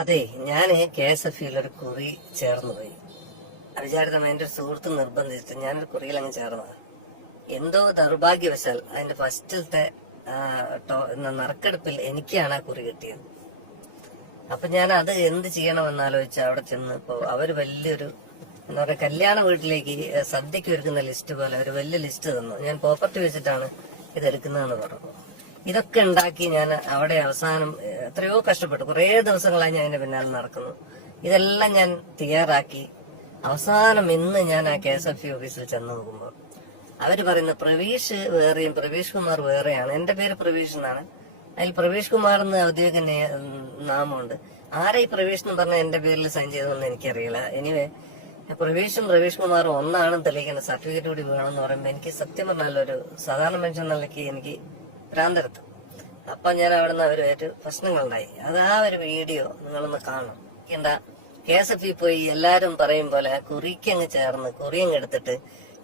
അതെ ഞാൻ K S F ഒരു കുറി ചേർന്നു പോയി. അവിചാരിതം എന്റെ സുഹൃത്ത് നിർബന്ധിച്ചിട്ട് ഞാനൊരു കുറിയിൽ അങ്ങ് ചേർന്നതാ. എന്തോ ദൗർഭാഗ്യവശാൽ അതിന്റെ ഫസ്റ്റിലത്തെ നറുക്കെടുപ്പിൽ എനിക്കാണ് ആ കുറി കിട്ടിയത്. അപ്പൊ ഞാൻ അത് എന്ത് ചെയ്യണമെന്ന് ആലോചിച്ച് അവിടെ ചെന്ന് ഇപ്പൊ അവർ വലിയൊരു എന്താ പറയാ കല്യാണ വീട്ടിലേക്ക് സദ്യക്ക് ഒരുക്കുന്ന ലിസ്റ്റ് പോലെ ഒരു വലിയ ലിസ്റ്റ് തന്നു. ഞാൻ പ്രോപ്പർട്ടി വെച്ചിട്ടാണ് ഇത് എടുക്കുന്നതെന്ന് പറഞ്ഞു. ഇതൊക്കെ ഉണ്ടാക്കി ഞാൻ അവിടെ അവസാനം എത്രയോ കഷ്ടപ്പെട്ടു. കുറേ ദിവസങ്ങളായി ഞാൻ അതിന്റെ പിന്നാലെ നടക്കുന്നു. ഇതെല്ലാം ഞാൻ തയ്യാറാക്കി. അവസാനം ഇന്ന് ഞാൻ ആ കെ എസ് എഫ് ഇ ഓഫീസിൽ ചെന്ന് നോക്കുമ്പോൾ അവർ പറയുന്ന പ്രവീഷ് വേറെയും പ്രവീഷ് കുമാർ വേറെയാണ്. എന്റെ പേര് പ്രവീഷ് എന്നാണ്. അതിൽ പ്രവീഷ് കുമാർ എന്ന് ഔദ്യോഗിക നാമമുണ്ട്. ആരെ ഈ പ്രവീഷ് എന്ന് പറഞ്ഞാൽ എന്റെ പേരിൽ സൈൻ ചെയ്തതെന്ന് എനിക്കറിയില്ല. എനിവേ പ്രവീഷും പ്രവീഷ് കുമാറും ഒന്നാണെന്ന് തെളിയിക്കുന്ന സർട്ടിഫിക്കറ്റ് കൂടി വേണമെന്ന് പറയുമ്പോൾ എനിക്ക് സത്യം പറഞ്ഞാലൊരു സാധാരണ മനുഷ്യൻ നിലയ്ക്ക് എനിക്ക് ഭ്രാന്തെടുത്തു. അപ്പൊ ഞാൻ അവിടെ നിന്ന് അവരുമായിട്ട് പ്രശ്നങ്ങളുണ്ടായി. അത് ആ ഒരു വീഡിയോ നിങ്ങളൊന്ന് കാണണം. എന്താ? കെ എസ് എഫ് പോയി എല്ലാരും പറയും പോലെ കുറിക്ക് അങ്ങ് ചേർന്ന് കുറിയങ്ങ് എടുത്തിട്ട്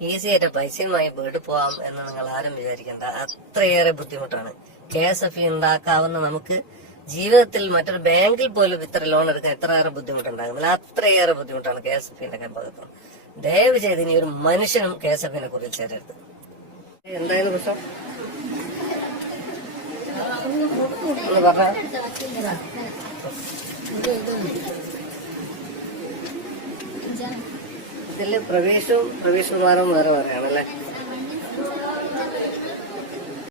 ഈസി ആയിട്ട് പൈസയുമായി വീട് പോവാം എന്ന് നിങ്ങൾ ആരും വിചാരിക്കണ്ട. അത്രയേറെ ബുദ്ധിമുട്ടാണ്. കെ എസ് എഫ് ഉണ്ടാക്കാവുന്ന നമുക്ക് ജീവിതത്തിൽ മറ്റൊരു ബാങ്കിൽ പോലും ഇത്ര ലോൺ എടുക്കാൻ എത്രയേറെ ബുദ്ധിമുട്ടുണ്ടാകുന്നില്ല. അത്രയേറെ ബുദ്ധിമുട്ടാണ് കെ എസ് എഫിന്റെ ഭാഗത്ത് ദയവ് ചെയ്ത് ഇനി ഒരു മനുഷ്യനും കെ എസ് എഫിനെ കുറിച്ച് ചേരരുത്. എന്തായാലും പ്രശ്നം? ഒന്ന് പറഞ്ഞ പ്രവേശവും പ്രവേശ് കുമാറും വേറെ പറയാണല്ലേ